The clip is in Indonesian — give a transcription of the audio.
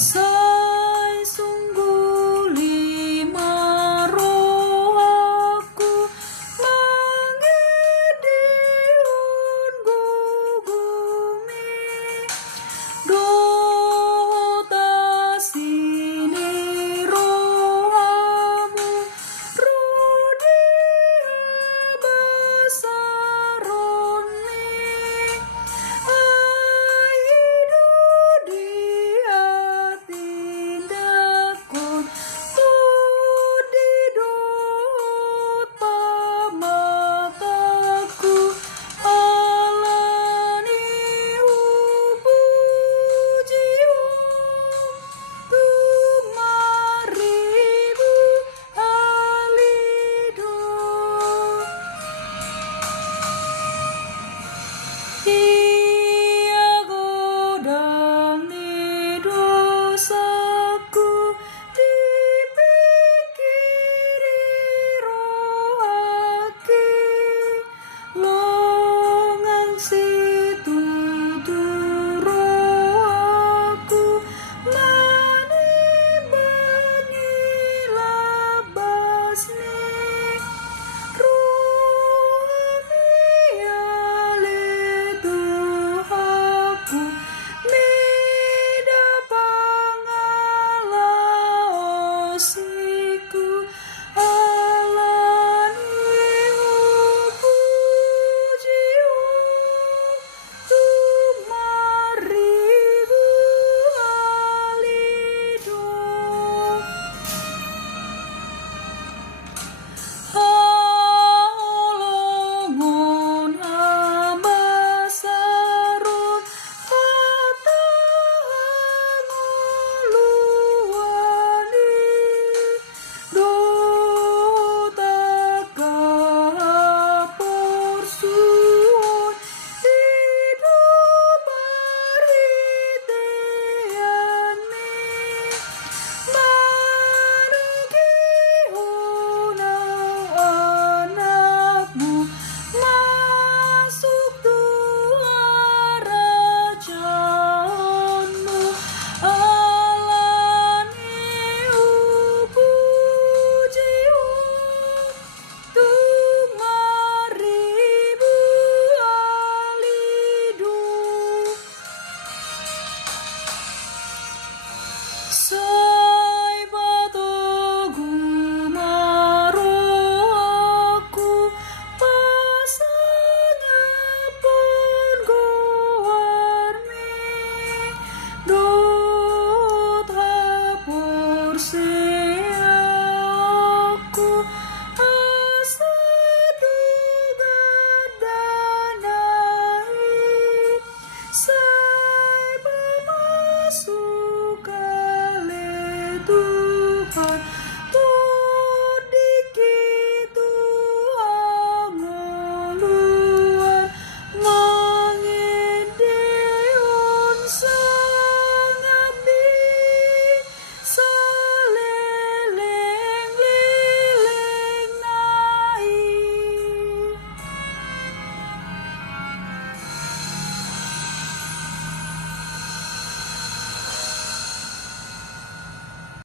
Sai sungguh lima roh aku mangidiun gugumi doh tasini rohamu rudia basaroni aidu dia tindakon tudidot pamataku alani upujiu tumaribu alido ia godang ni dosaku dipikiri rohaki longang situ rohaku manimbangi labasni rohami Tuhaku mida pangalaosiku alani upujiu tumaribu alido haolongon ambasarun hatangoluani dotakapursuon hidup bariteanmi marugihunau anakmu masuk rajaanmu alani upujiu tumaribu alidu sai batogu maroku pasangapun gowarmi dot hapursi